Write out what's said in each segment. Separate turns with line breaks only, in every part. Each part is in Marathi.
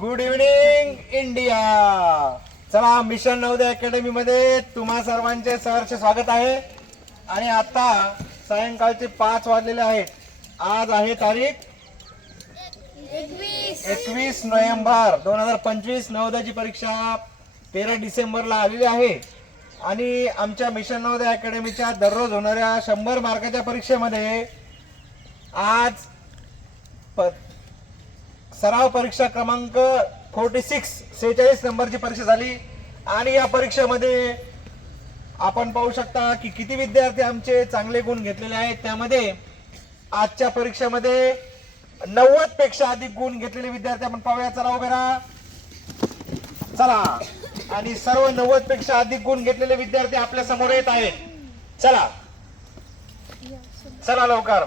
गुड इव्हनिंग इंडिया चला मिशन नवोदय अकॅडमी मध्ये तुम्हा सर्वांचे सहर्ष स्वागत आहे. आणि आता सायंकाळचे पाच वाजलेले आहेत. आज आहे तारीख एकवीस. नोव्हेंबर दोन हजार पंचवीस. नवोदयाची परीक्षा तेरा डिसेंबरला आलेली आहे. आणि आमच्या मिशन नवोदय अकॅडमीच्या दररोज होणाऱ्या शंभर मार्काच्या परीक्षेमध्ये आज प सराव परीक्षा क्रमांक फोर्टी सिक्स सेहेचाळीस नंबरची परीक्षा झाली. आणि या परीक्षेमध्ये आपण पाहू शकता की किती विद्यार्थी आमचे चांगले गुण घेतलेले आहेत. त्यामध्ये आजच्या परीक्षेमध्ये नव्वदपेक्षा अधिक गुण घेतलेले विद्यार्थी आपण पाहूया. चला उभे राहा. चला. आणि सर्व नव्वदपेक्षा अधिक गुण घेतलेले विद्यार्थी आपल्यासमोर येत आहेत. चला. चला लवकर.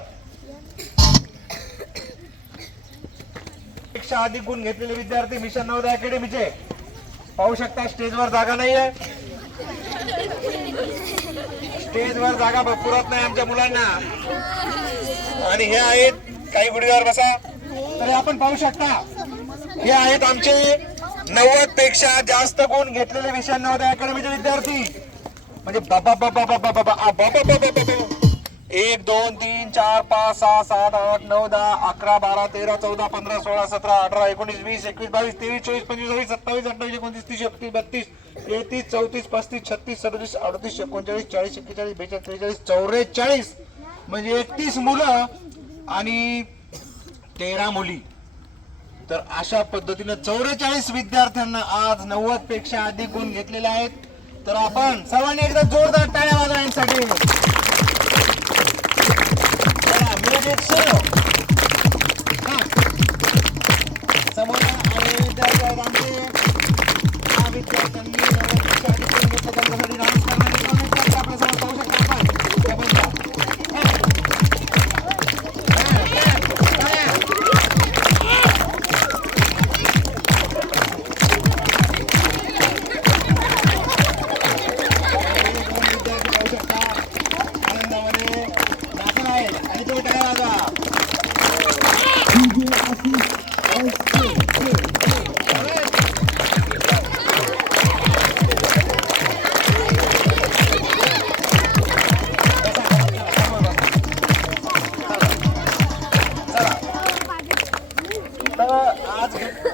पेक्षा अधिक गुण घेतलेले विद्यार्थी मिशन नवोदय अकॅडमीचे. पाहू शकता स्टेजवर जागा नाहीये. स्टेजवर जागा पुरत नाही आमच्या मुलांना. आणि हे आहेत काही गुडीवर बसा. तरी आपण पाहू शकता हे आहेत आमचे नव्वदपेक्षा जास्त गुण घेतलेले मिशन नवोदय अकॅडमीचे विद्यार्थी. म्हणजे बाबा बाबा बाबा बाबा बाबा बाबा बाबा. एक दोन तीन चार पाच सहा सात आठ नऊ दहा अकरा बारा तेरा चौदा पंधरा सोळा सतरा अठरा एकोणीस वीस एकवीस बावीस तेवीस चोवीस पंचवीस सव्वीस सत्तावीस अठ्ठावीस एकोणतीस तीस एकतीस बत्तीस तेहतीस चौतीस पस्तीस छत्तीस सदतीस अडतीस एकोणचाळीस चाळीस एक्केचाळीस बेचाळीस त्रेचाळीस चौवेचाळीस म्हणजे एकतीस मुलं आणि तेरा मुली. तर अशा पद्धतीनं चौवेचाळीस विद्यार्थ्यांना आज नव्वदपेक्षा अधिक गुण घेतलेले आहेत. तर आपण सर्वांनी एकदा जोरदार टाळ्या वाजवा यांसाठी.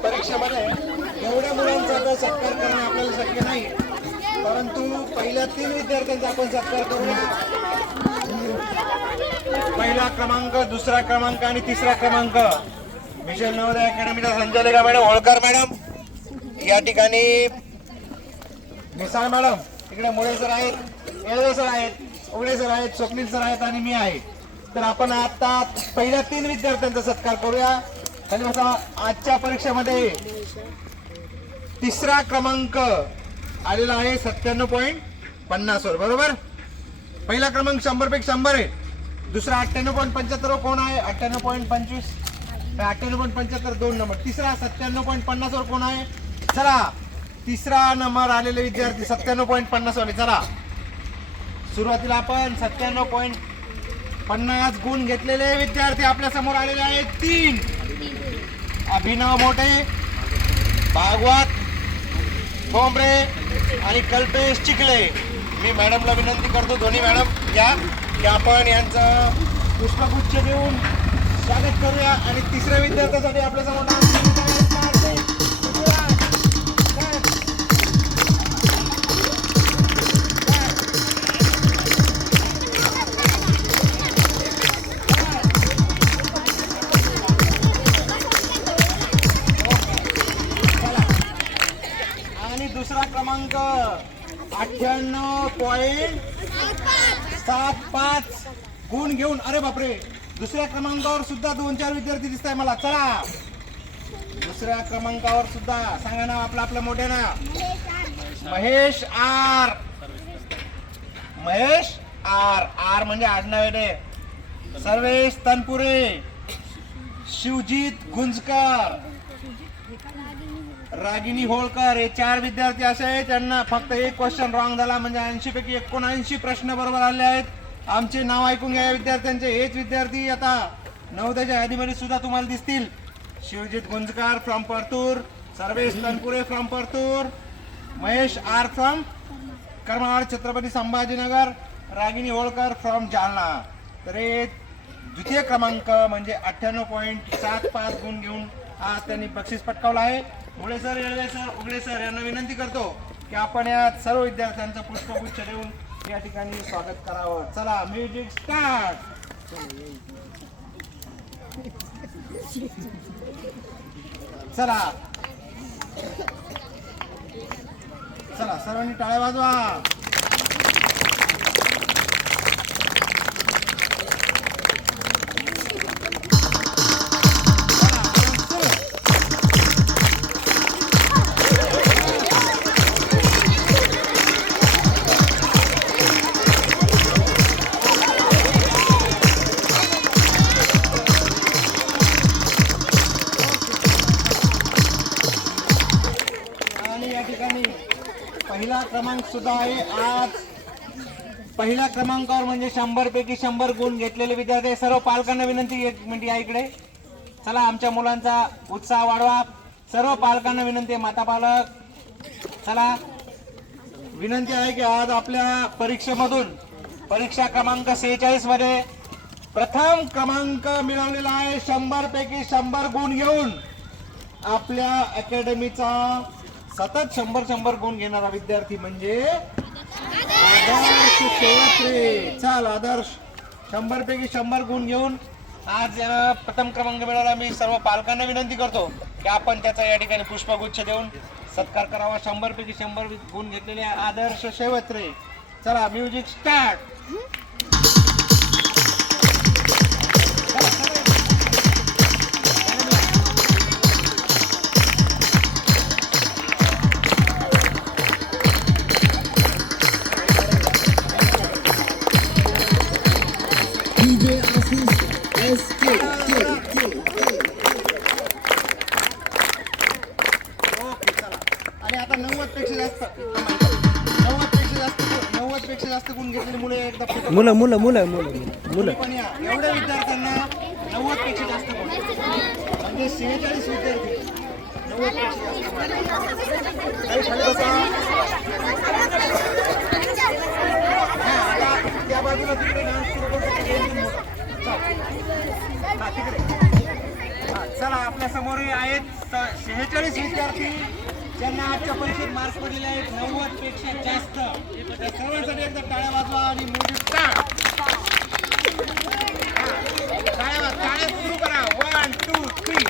परीक्षेमध्ये एवढ्या मुलांचा तर सत्कार करणं आपल्याला शक्य नाही. परंतु पहिल्या तीन विद्यार्थ्यांचा आपण सत्कार करूया. पहिला क्रमांक दुसरा क्रमांक आणि तिसरा क्रमांक. मिशन नवोदय अकॅडमीच्या संचालिका मॅडम होळकर मॅडम. या ठिकाणी मिसाळ मॅडम इकडे मुळे सर आहेत येळवे सर आहेत उगडे सर आहेत स्वप्नील सर आहेत आणि मी आहे. तर आपण आता पहिल्या तीन विद्यार्थ्यांचा सत्कार करूया. आणि बसा आजच्या परीक्षेमध्ये तिसरा क्रमांक आलेला आहे सत्त्याण्णव पॉईंट पन्नासवर बरोबर? पहिला क्रमांक शंभर पैकी शंभर आहे. दुसरा अठ्ठ्याण्णव पॉईंट पंच्याहत्तर कोण आहे? अठ्ठ्याण्णव पॉईंट पंचवीस. अठ्ठ्याण्णव पॉईंट पंच्याहत्तर दोन नंबर तिसरा सत्त्याण्णव पॉईंट पन्नास वर कोण आहे? चला. तिसरा नंबर आलेले विद्यार्थी सत्त्याण्णव पॉईंट पन्नास वाले. चला. सुरुवातीला आपण सत्त्याण्णव पॉईंट पन्नास गुण घेतलेले विद्यार्थी आपल्यासमोर आलेले आहेत. तीन. अभिनव मोठे भागवत बोंबरे आणि कल्पेश चिखले. मी मॅडमला विनंती करतो दोन्ही मॅडम या की आपण यांचं पुष्पगुच्छ देऊन स्वागत करूया आणि तिसऱ्या विद्यार्थ्यासाठी आपल्यासमोर आणि दुसरा क्रमांक अठ्ठ्याण्णव पॉईंट सात पाच. गुण घेऊन अरे बापरे. दुसऱ्या क्रमांकावर सुद्धा दोन चार विद्यार्थी दिसत आहे मला. चला. दुसऱ्या क्रमांकावर सुद्धा. सांगा ना आपलं आपलं मोठ्या ना Mahesh R. Mahesh R. R म्हणजे आडनाव आहे रे सर्वेश तनपुरे. शिवजीत गुंजकर. रागिनी होळकर. हे चार विद्यार्थी असे आहेत त्यांना फक्त एक क्वेश्चन रॉंग झाला. म्हणजे ऐंशी पैकी एकोणऐंशी प्रश्न बरोबर आले आहेत. आमचे नाव ऐकून घ्या या विद्यार्थ्यांचे. हेच विद्यार्थी आता नवोदयाच्या यादीमध्ये सुद्धा तुम्हाला दिसतील. Shivjit Gunjkar from Partur Sarvesh Tanpure from Partur Mahesh R from Karmala Chhatrapati Sambhajinagar Ragini Holkar from Jalna. तर हे द्वितीय क्रमांक म्हणजे अठ्ठ्याण्णव पॉईंट सात पाच गुण घेऊन आज त्यांनी बक्षीस पटकावलं आहे. Mule sir Yelwe sir Ugale sir यांना विनंती करतो की आपण या सर्व विद्यार्थ्यांचं पुष्पगुच्छ देऊन या ठिकाणी स्वागत करावं. चला म्युझिक स्टार्ट चला. चला सर्वांनी टाळ्या वाजवा. ठिकाणी पहिला क्रमांक सुद्धा आहे. आज पहिल्या क्रमांकावर म्हणजे शंभर पैकी शंभर गुण घेतलेले विद्यार्थी सर्व पालकांना विनंती एक मिनिट या इकडे. चला आमच्या मुलांचा उत्साह वाढवा. सर्व पालकांना विनंती आहे माता पालक. चला विनंती आहे की आज आपल्या परीक्षेमधून परीक्षा क्रमांक सेहेचाळीसमध्ये प्रथम क्रमांक मिळवलेला आहे. शंभर पैकी शंभर गुण घेऊन आपल्या अकॅडमीचा सतत शंभर शंभर गुण घेणारा विद्यार्थी म्हणजे आदर्श शेवत्रे चाल आदर्श. शंभर पैकी शंभर गुण घेऊन आज प्रथम क्रमांक मिळाला. मी सर्व पालकांना विनंती करतो की आपण त्याचा या ठिकाणी पुष्पगुच्छ देऊन सत्कार करावा. शंभर पैकी शंभर गुण घेतलेले आदर्श शेवत्रे. चला music start.
DJ Asis SK.
Okay चला आणि आता नव्वदपेक्षा जास्त. नव्वदपेक्षा जास्त नव्वदपेक्षा जास्त गुण घेतलेली मुले एकदा
मुलं मुलं मुलं मुलं मुलं.
पण या. एवढ्या विद्यार्थ्यांना नव्वदपेक्षा जास्त गुण. म्हणजे शेहेचाळीस विद्यार्थी. नव्वदपेक्षा जास्त त्या बाजूला तिकडे डान्स सुरू करू चला. आपल्यासमोर आहेत शेहेचाळीस विद्यार्थी. ज्यांना आजच्या परीक्षेत मार्क्स पडलेले आहेत नव्वदपेक्षा जास्त. त्या सर्वांसाठी एकदा टाळ्या वाजवा आणि मोठी स्टार्ट टाळ्या टाळ्या सुरू करा. वन टू थ्री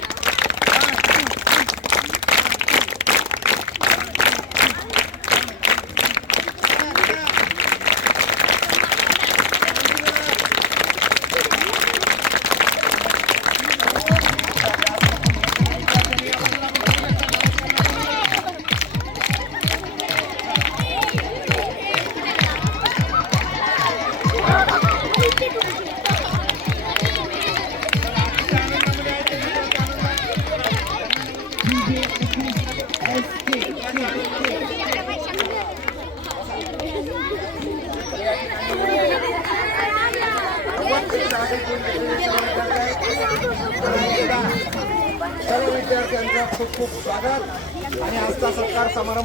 खूप खूप स्वागत. आणि आजचा सत्कार समारंभ